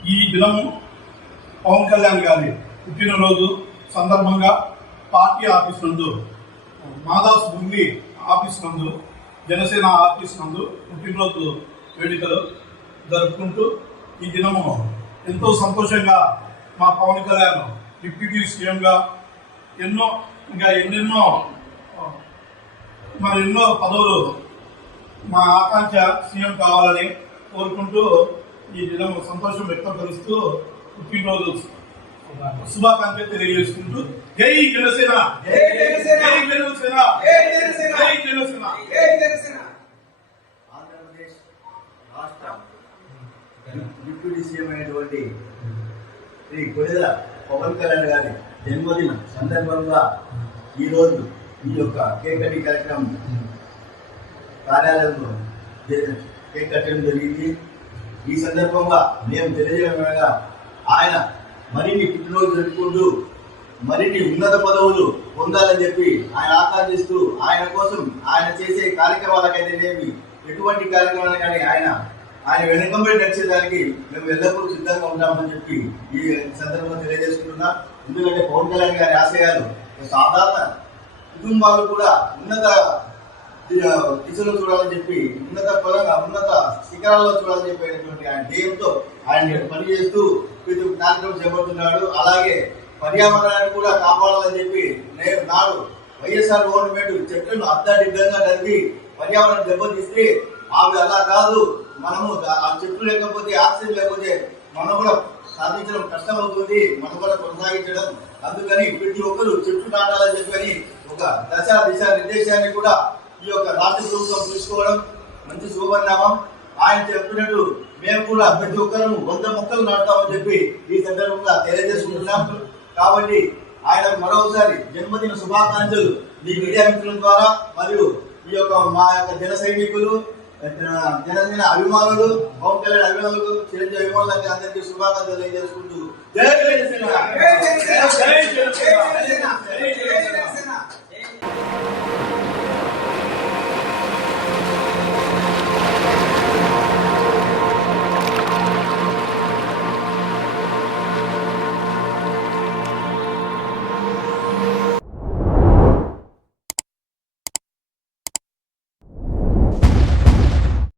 ఈ దినము పవన్ కళ్యాణ్ గారి పుట్టినరోజు సందర్భంగా పార్టీ ఆఫీస్ నందు మాదాస్ బుండి ఆఫీస్ నందు జనసేన ఆఫీస్ నందు పుట్టినరోజు వేడుకలు జరుపుకుంటూ ఈ దినము ఎంతో సంతోషంగా మా పవన్ కళ్యాణ్ డిప్యూటీ సీఎంగా ఎన్నో ఇంకా ఎన్నెన్నో మరి ఎన్నో పదవులు మా ఆకాంక్ష సీఎం కావాలని కోరుకుంటూ ఈ దినం సంతోషం వ్యక్తపరుస్తూ పుట్టినరోజు శుభాకాంక్షలు తెలియజేసుకుంటూ జై జనసేన. జై జనసేన! జై జనసేన. జై జనసేన! జై జనసేన. జై జనసేన. ఆంధ్రప్రదేశ్ రాష్ట్ర డిప్యూటీ సీఎం అయినటువంటి శ్రీ కొడెల పవన్ కళ్యాణ్ గారి జన్మదిన సందర్భంగా ఈరోజు ఈ యొక్క కేక్ కటింగ్ కార్యక్రమం కార్యాలయంలో కేక్ కట్టడం జరిగింది. ఈ సందర్భంగా మేము తెలియజేయగా ఆయన మరిన్ని పుట్టినరోజు జరుపుకుంటూ మరిన్ని ఉన్నత పదవులు పొందాలని చెప్పి ఆయన ఆకాంక్షిస్తూ ఆయన కోసం ఆయన చేసే కార్యక్రమాలకైతేనేమి ఎటువంటి కార్యక్రమాలు కానీ ఆయన ఆయన వెనుకబడి నడిచేదానికి మేము ఎల్లప్పుడూ సిద్ధంగా ఉంటామని చెప్పి ఈ సందర్భంగా తెలియజేసుకుంటున్నా. ఎందుకంటే పవన్ కళ్యాణ్ గారి ఆశయాలు సాధారణ కుటుంబాలు కూడా ఉన్నత దిశలో చూడాలని చెప్పి ఉన్నత పరంగా ఉన్నత శిఖరాల్లో చూడాలని చెప్పినటువంటి ఆయన ధ్యేయంతో ఆయన పనిచేస్తూ ప్రతి కార్యక్రమం చేపడుతున్నాడు. అలాగే పర్యావరణాన్ని కూడా కాపాడాలని చెప్పి నేను నాడు వైఎస్ఆర్ గవర్నమెంట్ చెట్లను అద్దడిడ్డంగా నరికి పర్యావరణం దెబ్బతీస్తే అవి అలా కాదు. మనము ఆ చెట్లు లేకపోతే ఆక్సిజన్ లేకపోతే మనం కూడా సాధించడం కష్టం అవుతుంది మనం కూడా కొనసాగించడం. అందుకని ప్రతి ఒక్కరు చెట్లు నాటాలని చెప్పని ఒక దశ దిశ నిర్దేశాన్ని కూడా ఈ యొక్క రాత్రి ప్రభుత్వం తీసుకోవడం మంచి శుభపరిణామం. ఆయన చెప్పినట్టు మేము కూడా ప్రతి ఒక్కరూ వంద మొక్కలు నాటుతామని చెప్పి ఈ సందర్భంగా తెలియజేసుకుంటున్నాం. కాబట్టి ఆయన మరోసారి జన్మదిన శుభాకాంక్షలు ఈ మీడియా మిత్రుల ద్వారా మరియు ఈ యొక్క మా యొక్క జన సైనికులు జనసేన అభిమానులు పవన్ కళ్యాణ్ అభిమానులు చిరంజీవి అభిమానులకి అందరికీ శుభాకాంక్షలు తెలియజేసుకుంటూ జై